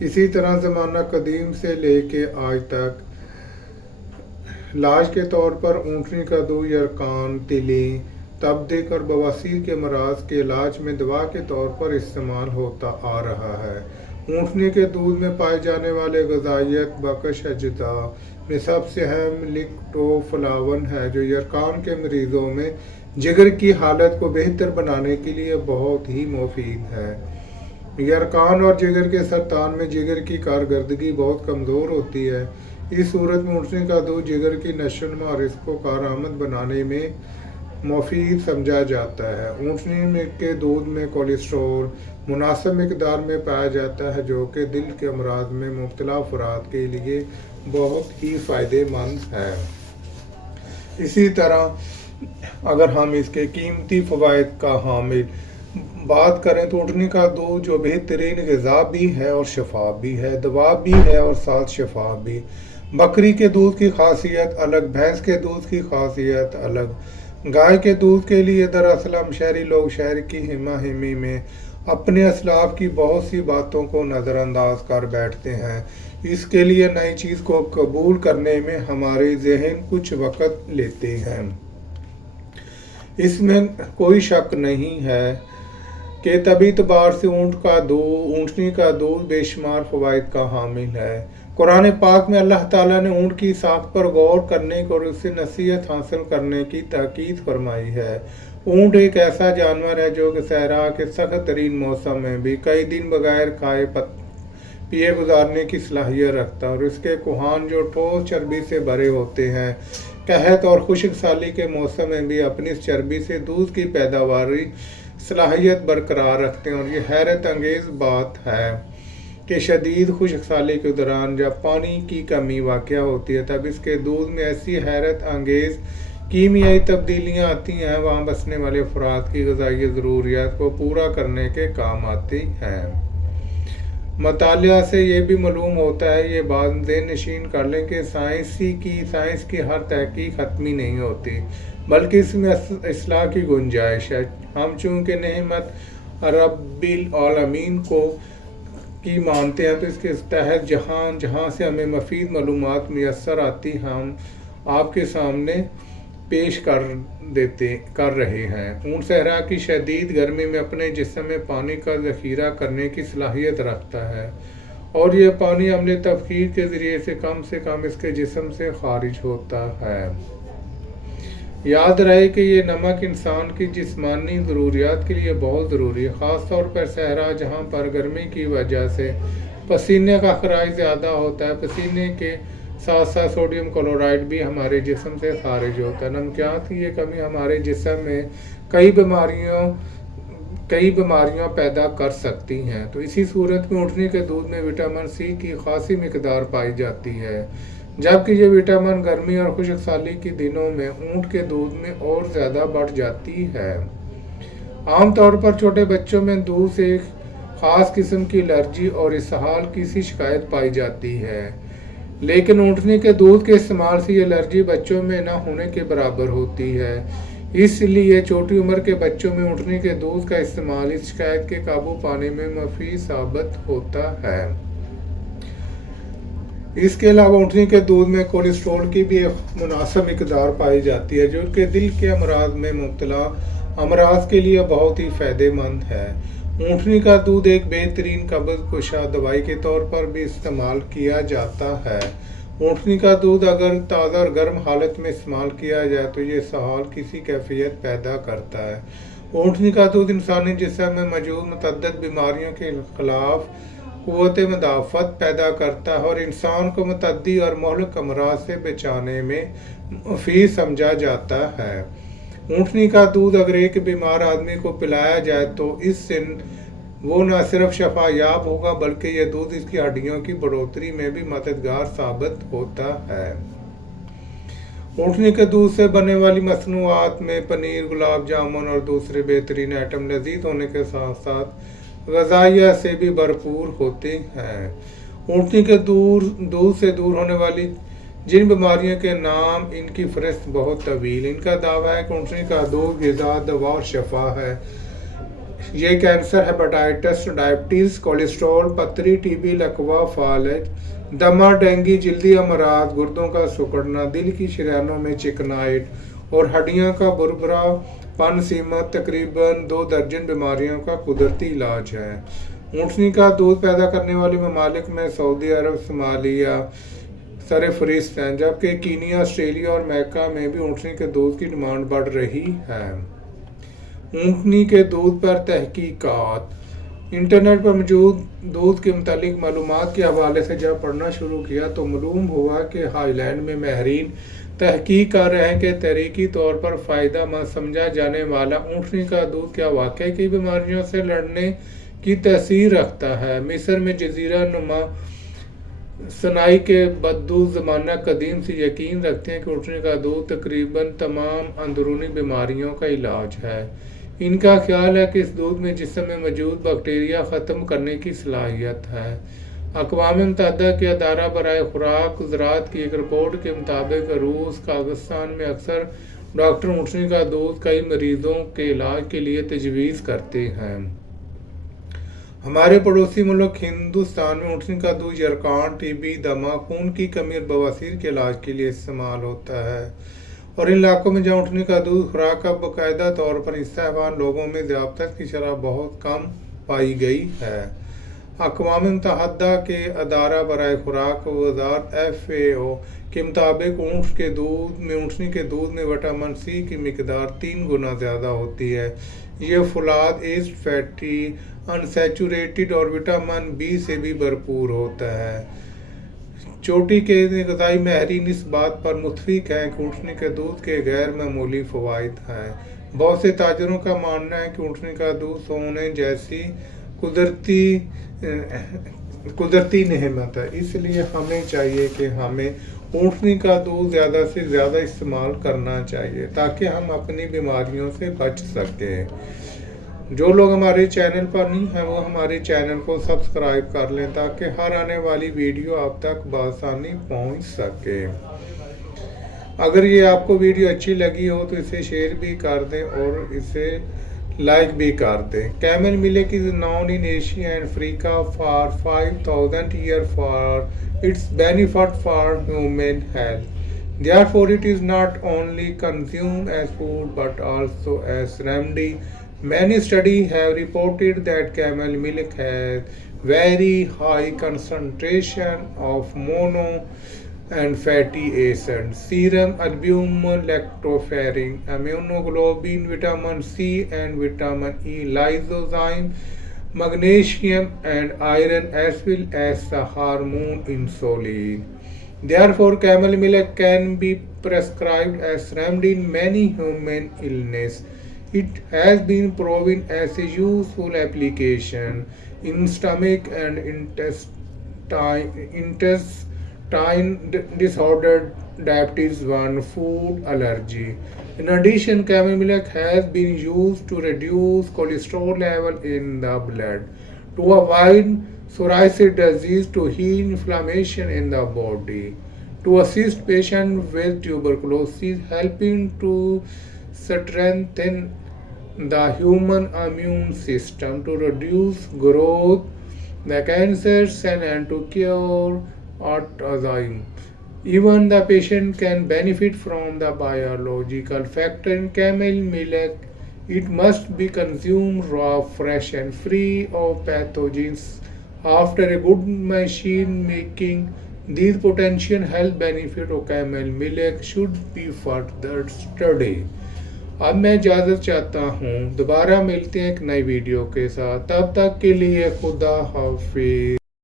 اسی طرح زمانہ قدیم سے لے کے آج تک علاج کے طور پر اونٹنی کا دودھ یرقان، تیلی، تپدق اور بواسیر کے امراض کے علاج میں دوا کے طور پر استعمال ہوتا آ رہا ہے۔ اونٹنی کے دودھ میں پائے جانے والے غذائیت بخش اجزاء میں سب سے اہم لیکٹوفلاون ہے، جو یرقان کے مریضوں میں جگر کی حالت کو بہتر بنانے کے لیے بہت ہی مفید ہے۔ یرقان اور جگر کے سرطان میں جگر کی کارکردگی بہت کمزور ہوتی ہے۔ اس صورت میں اونٹنی کا دودھ جگر کی نشو و نما اور اس کو کارآمد بنانے میں مفید سمجھا جاتا ہے۔ اونٹنی کے دودھ میں کولیسٹرول مناسب مقدار میں پایا جاتا ہے، جو کہ دل کے امراض میں مبتلا افراد کے لیے بہت ہی فائدہ مند ہے۔ اسی طرح اگر ہم اس کے قیمتی فوائد کا حامل بات کریں تو اونٹنی کا دودھ جو بہترین غذا بھی ہے اور شفا بھی ہے، دوا بھی ہے اور ساتھ شفا بھی۔ بکری کے دودھ کی خاصیت الگ، بھینس کے دودھ کی خاصیت الگ۔ گائے کے دودھ کے لیے دراصل ہم شہری لوگ شہر کی ہمہ ہمی میں اپنے اسلاف کی بہت سی باتوں کو نظر انداز کر بیٹھتے ہیں۔ اس کے لیے نئی چیز کو قبول کرنے میں ہمارے ذہن کچھ وقت لیتے ہیں۔ اس میں کوئی شک نہیں ہے کہ طبی اعتبار سے اونٹنی کا دودھ بے شمار فوائد کا حامل ہے۔ قرآن پاک میں اللہ تعالیٰ نے اونٹ کی ساخت پر غور کرنے اور اس سے نصیحت حاصل کرنے کی تاکید فرمائی ہے۔ اونٹ ایک ایسا جانور ہے جو کہ صحرا کے سخت ترین موسم میں بھی کئی دن بغیر کھائے پیے گزارنے کی صلاحیت رکھتا ہے، اور اس کے کوہان جو ٹھوس چربی سے بھرے ہوتے ہیں قحط اور خشک سالی کے موسم میں بھی اپنی اس چربی سے دودھ کی پیداواری صلاحیت برقرار رکھتے ہیں۔ اور یہ حیرت انگیز بات ہے کہ شدید خشک سالی کے دوران جب پانی کی کمی واقع ہوتی ہے تب اس کے دودھ میں ایسی حیرت انگیز کیمیائی تبدیلیاں آتی ہیں، وہاں بسنے والے افراد کی غذائی ضروریات کو پورا کرنے کے کام آتی ہیں۔ مطالعہ سے یہ بھی معلوم ہوتا ہے، یہ بات ذہن نشین کر لیں کہ سائنس کی ہر تحقیق حتمی نہیں ہوتی، بلکہ اس میں اصلاح کی گنجائش ہے۔ ہم چونکہ نعمت رب العالمین کی مانتے ہیں تو اس کے تحت جہاں سے ہمیں مفید معلومات میسر آتی ہم آپ کے سامنے پیش کر رہے ہیں۔ اونٹ صحرا کی شدید گرمی میں اپنے جسم میں پانی کا ذخیرہ کرنے کی صلاحیت رکھتا ہے، اور یہ پانی عمل تبخیر کے ذریعے سے کم اس کے جسم سے خارج ہوتا ہے۔ یاد رہے کہ یہ نمک انسان کی جسمانی ضروریات کے لیے بہت ضروری ہے، خاص طور پر صحرا جہاں پر گرمی کی وجہ سے پسینے کا اخراج زیادہ ہوتا ہے۔ پسینے کے ساتھ ساتھ سوڈیم کلورائڈ بھی ہمارے جسم سے خارج ہوتا ہے۔ نمکیات کی یہ کمی ہمارے جسم میں کئی بیماریاں پیدا کر سکتی ہیں، تو اسی صورت میں اونٹنی کے دودھ میں وٹامن سی کی خاصی مقدار پائی جاتی ہے، جبکہ یہ وٹامن گرمی اور خشک سالی کے دنوں میں اونٹ کے دودھ میں اور زیادہ بڑھ جاتی ہے۔ عام طور پر چھوٹے بچوں میں دودھ سے ایک خاص قسم کی الرجی اور اسہال کی سی شکایت پائی جاتی ہے، لیکن اونٹنی کے دودھ کے استعمال سے یہ الرجی بچوں میں نہ ہونے کے برابر ہوتی ہے۔ اس لیے چھوٹی عمر کے بچوں میں اونٹنی کے دودھ کا استعمال اس شکایت کے قابو پانے میں مفید ثابت ہوتا ہے۔ اس کے علاوہ اونٹنی کے دودھ میں کولیسٹرول کی بھی ایک مناسب مقدار پائی جاتی ہے، جو کہ دل کے امراض میں مبتلا امراض کے لیے بہت ہی فائدہ مند ہے۔ اونٹنی کا دودھ ایک بہترین قبض کشا دوائی کے طور پر بھی استعمال کیا جاتا ہے۔ اونٹنی کا دودھ اگر تازہ اور گرم حالت میں استعمال کیا جائے تو یہ اسہال کی سی کیفیت پیدا کرتا ہے۔ اونٹنی کا دودھ انسانی جسم میں موجود متعدد بیماریوں کے خلاف قوت مدافعت پیدا کرتا ہے اور انسان کو متعدی اور مہلک امراض سے بچانے میں مفید سمجھا جاتا ہے۔ اونٹنی کا دودھ اگر ایک بیمار آدمی کو پلایا جائے تو اس سے وہ نہ صرف شفا یاب ہوگا بلکہ یہ دودھ اس کی ہڈیوں کی بڑھوتری میں بھی مددگار ثابت ہوتا ہے۔ اونٹنی کے دودھ سے بننے والی مصنوعات میں پنیر، گلاب جامن اور دوسرے بہترین آئٹم لذیذ ہونے کے ساتھ ساتھ غذائیت سے بھی بھرپور ہوتے ہیں۔ اونٹنی کے دودھ سے دور ہونے والی جن بیماریوں کے نام ان کی فہرست بہت طویل۔ ان کا دعویٰ ہے کہ اونٹنی کا دودھ غذا، دوا اور شفا ہے۔ یہ کینسر، ہیپاٹائٹس، ڈائبٹیز، کولیسٹرول، پتھری، ٹی بی، لکوہ، فالج، دمہ، ڈینگی، جلدی امراض، گردوں کا سکڑنا، دل کی شریانوں میں چکناہٹ اور ہڈیوں کا بھربھرا پن سمیت تقریباً 2 درجن بیماریوں کا قدرتی علاج ہے۔ اونٹنی کا دودھ پیدا کرنے والے ممالک میں سعودی عرب، صومالیہ سرفہرست ہیں، جبکہ کینیا، آسٹریلیا اور میکہ میں بھی اونٹنی کے دودھ کی ڈیمانڈ بڑھ رہی ہے۔ اونٹنی کے دودھ پر تحقیقات۔ انٹرنیٹ پر موجود دودھ کے متعلق معلومات کے حوالے سے جب پڑھنا شروع کیا تو معلوم ہوا کہ ہائی لینڈ میں ماہرین تحقیق کر رہے ہیں کہ تحریکی طور پر فائدہ مند سمجھا جانے والا اونٹنی کا دودھ کیا واقعی کئی بیماریوں سے لڑنے کی تاثیر رکھتا ہے۔ مصر میں جزیرہ نما صناعی کے بدو زمانہ قدیم سے یقین رکھتے ہیں کہ اونٹنی کا دودھ تقریباً تمام اندرونی بیماریوں کا علاج ہے۔ ان کا خیال ہے کہ اس دودھ میں جسم میں موجود بیکٹیریا ختم کرنے کی صلاحیت ہے۔ اقوام متحدہ کے ادارہ برائے خوراک و زراعت کی ایک رپورٹ کے مطابق روس، قازقستان میں اکثر ڈاکٹر اونٹنی کا دودھ کئی مریضوں کے علاج کے لیے تجویز کرتے ہیں۔ ہمارے پڑوسی ملک ہندوستان میں اونٹنی کا دودھ یرقان، ٹی بی، دمہ، خون کی کمی اور بواسیر کے علاج کے لیے استعمال ہوتا ہے، اور ان علاقوں میں جہاں اونٹنی کا دودھ خوراک کا باقاعدہ طور پر حصہ ہے وہاں لوگوں میں ذیابیطس کی شرح بہت کم پائی گئی ہے۔ اقوام متحدہ کے ادارہ برائے خوراک و غذائیت FAO کے مطابق اونٹنی کے دودھ میں وٹامن سی کی مقدار 3 گنا زیادہ ہوتی ہے۔ یہ فولاد، ایسڈ فیٹی انسیچوریٹڈ اور وٹامن B سے بھی بھرپور ہوتا ہے۔ چوٹی کے غذائی ماہرین اس بات پر متفق ہیں کہ اونٹنی کے دودھ کے غیر معمولی فوائد ہیں۔ بہت سے تاجروں کا ماننا ہے کہ اونٹنی کا دودھ سونے جیسی قدرتی نعمت ہے، اس لیے ہمیں چاہیے کہ ہمیں اونٹنی کا دودھ زیادہ سے زیادہ استعمال کرنا چاہیے تاکہ ہم اپنی بیماریوں سے بچ سکیں۔ جو لوگ ہمارے چینل پر نہیں ہیں وہ ہمارے چینل کو سبسکرائب کر لیں تاکہ ہر آنے والی ویڈیو آپ تک بآسانی پہنچ سکے۔ اگر یہ آپ کو ویڈیو اچھی لگی ہو تو اسے شیئر بھی کر دیں اور اسے لائک بھی کر دیں۔ Camel milk is known in Asia and Africa for 5,000 years for its benefit for human health. Therefore, it is not only consumed as food but also as remedy. Many studies have reported that camel milk has very high concentration of mono and fatty acids, serum albumin, lactoferrin, immunoglobulin, vitamin C and vitamin E, lysozyme, magnesium and iron, as well as the hormone insulin. Therefore, camel milk can be prescribed as remedy in many human illnesses. It has been proven as a useful application in stomach and intestine disorder, diabetes 1, food allergy. In addition, camel milk has been used to reduce cholesterol level in the blood, to avoid psoriasis disease, to heal inflammation in the body, to assist patients with tuberculosis, helping to strengthen the human immune system, to reduce growth, the cancer cell, and to cure autism. Even the patient can benefit from the biological factor in camel milk. It must be consumed raw, fresh, and free of pathogens. After a good machine making, these potential health benefits of camel milk should be further studied. اب میں اجازت چاہتا ہوں، دوبارہ ملتے ہیں ایک نئی ویڈیو کے ساتھ، تب تک کے لیے خدا حافظ۔